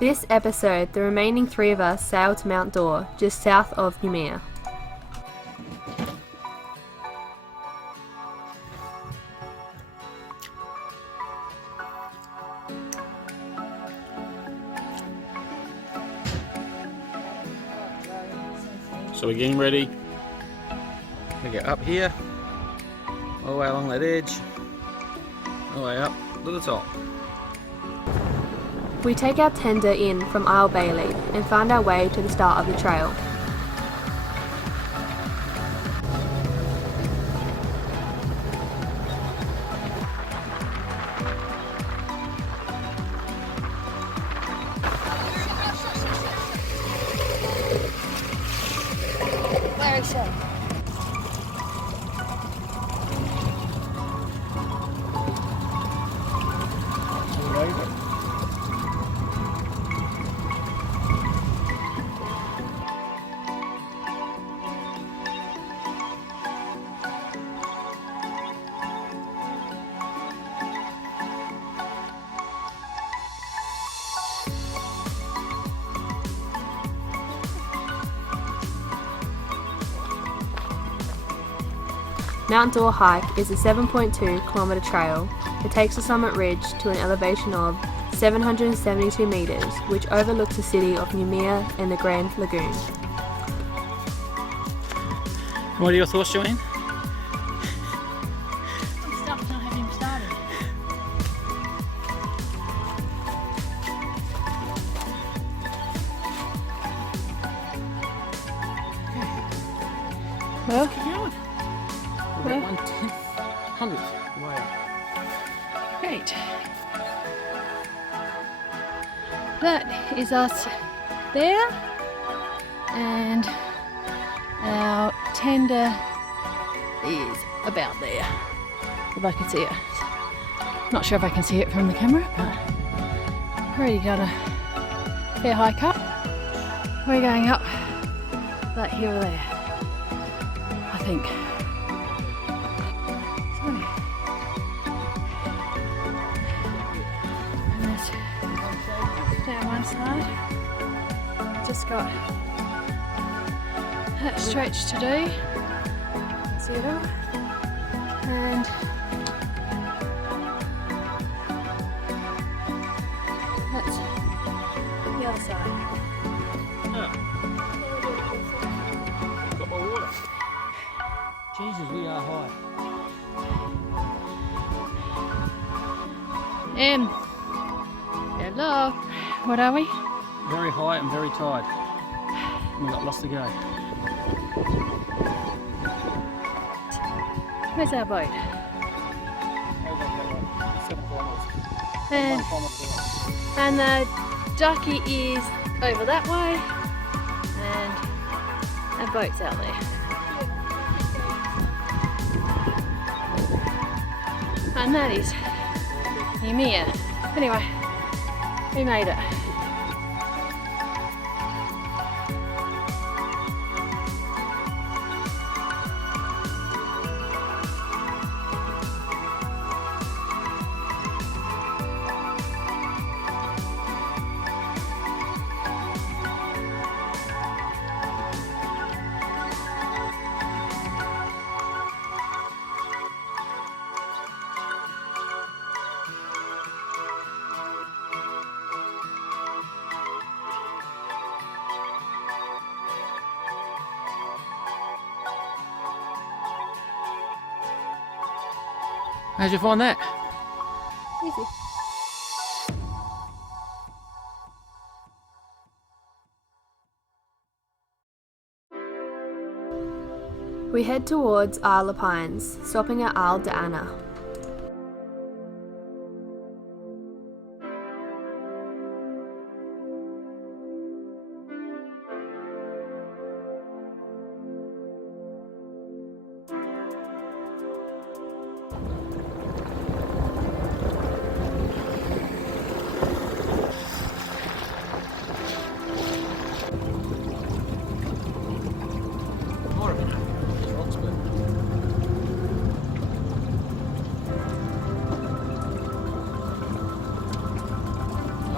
This episode, the remaining 3 of us sailed to Mount Dore, just south of Noumea. So we're getting ready. We get up here, all the way along that edge, all the way up to the top. We take our tender in from Isle Bailey and find our way to the start of the trail. Very safe. Mount Dore hike is a 7.2 kilometre trail. It takes the summit ridge to an elevation of 772 metres, which overlooks the city of Noumea and the Grand Lagoon. What are your thoughts, Joanne? I'm stuck not having started. Well, Keep going. We're Yeah. about 1/10th way up. Great. That is us there, and our tender is about there. If I can see it. Not sure if I can see it from the camera, but already got a fair hike up. We're going up that hill there, I think. Down one side, just got that stretch to do, see it all, and that's the other side. Got my water. Jesus, we are high. Hello, what are we? Very high and very tired. And we've got lots to go. Where's our boat? 7 kilometres. And, 1 kilometre. and the ducky is over that way, and our boat's out there. And that is Noumea. Anyway, we made it. How'd you find that? Easy. We head towards Isle of Pines, stopping at Isle d'Anna.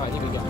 Alright, here we go.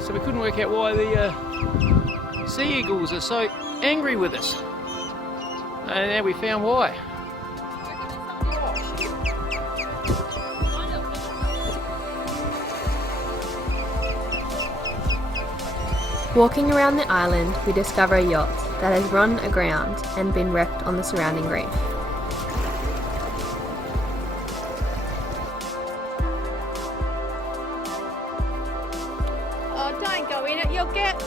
So we couldn't work out why the sea eagles are so angry with us. And now we found why. Walking around the island, we discover a yacht that has run aground and been wrecked on the surrounding reef. Oh, don't go in it, you'll get...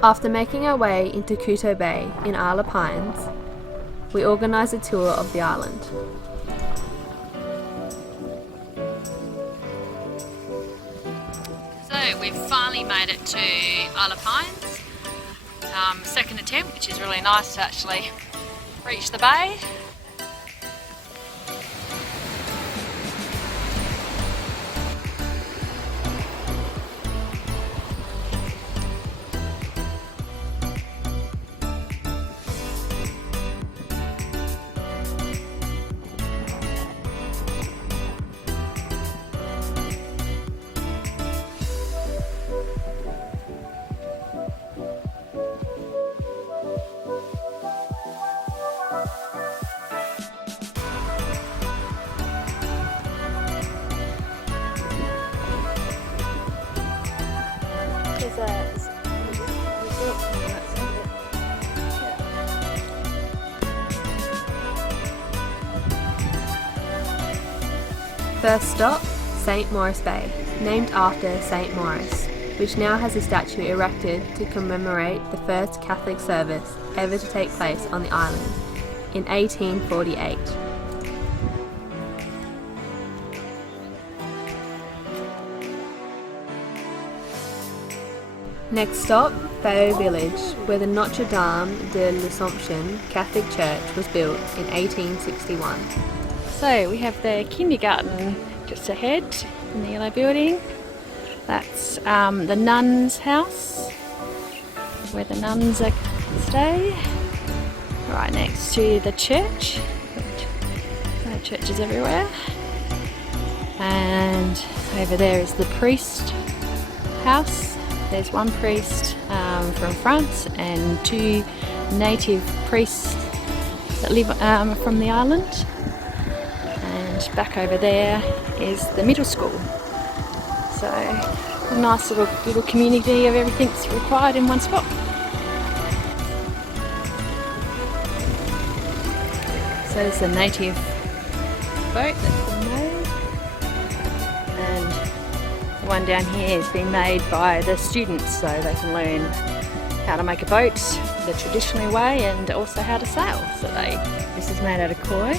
After making our way into Kuto Bay in Isle of Pines, we organise a tour of the island. So we've finally made it to Isle of Pines. Second attempt, which is really nice to actually reach the bay. First stop, St Maurice Bay, named after St Maurice, which now has a statue erected to commemorate the first Catholic service ever to take place on the island in 1848. Next stop, Vao Village, where the Notre Dame de l'Assomption Catholic Church was built in 1861. So we have the kindergarten just ahead in the yellow building. That's the nuns' house, where the nuns stay, right next to the church. There are churches everywhere. And over there is the priest house. There's one priest from France and two native priests that live from the island. And back over there is the middle school. So a nice little community of everything's required in one spot. So there's the native boat that's been made. And the one down here has been made by the students so they can learn how to make a boat the traditional way and also how to sail. So this is made out of koi,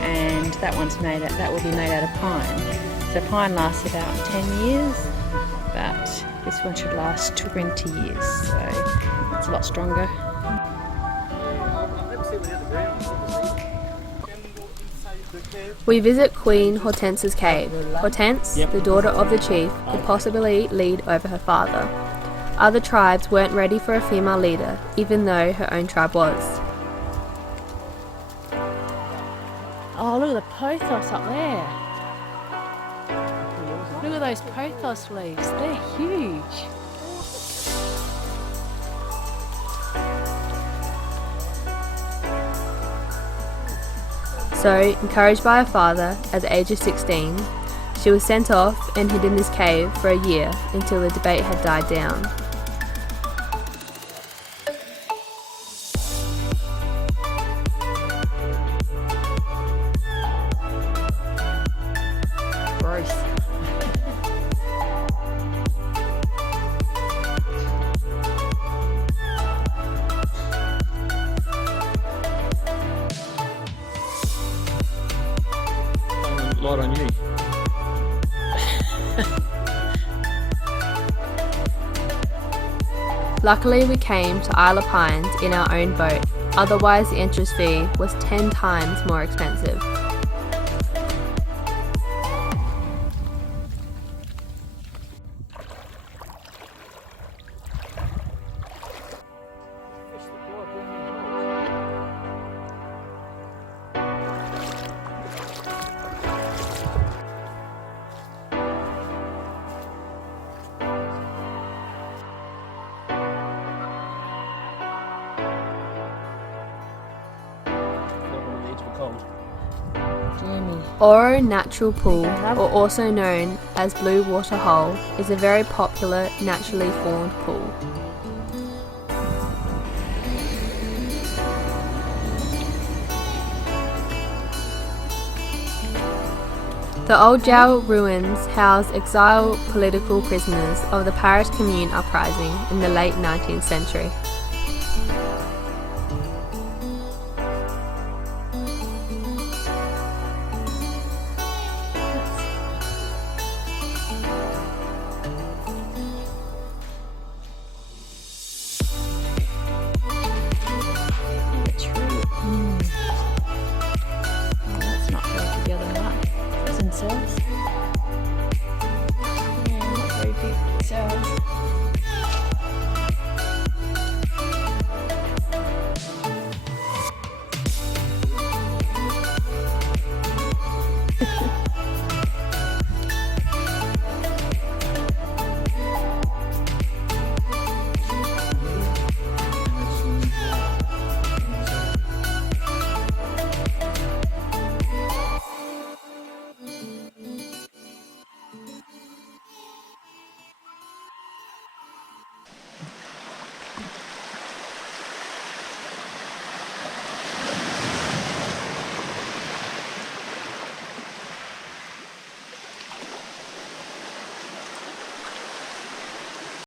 and that will be made out of pine. So pine lasts about 10 years, but this one should last 20 years, so it's a lot stronger. We visit Queen Hortense's cave. Hortense, the daughter of the chief, could possibly lead over her father. Other tribes weren't ready for a female leader, even though her own tribe was. Oh, look at the pothos up there. Look at those pothos leaves, they're huge. So, encouraged by her father, at the age of 16, she was sent off and hid in this cave for a year until the debate had died down. Gross. Light on you. Luckily, we came to Isle of Pines in our own boat, otherwise the entrance fee was 10 times more expensive. Oro Natural Pool, or also known as Blue Water Hole, is a very popular naturally formed pool. The old jail ruins house exiled political prisoners of the Paris Commune uprising in the late 19th century. That's not held together right. Prison cells.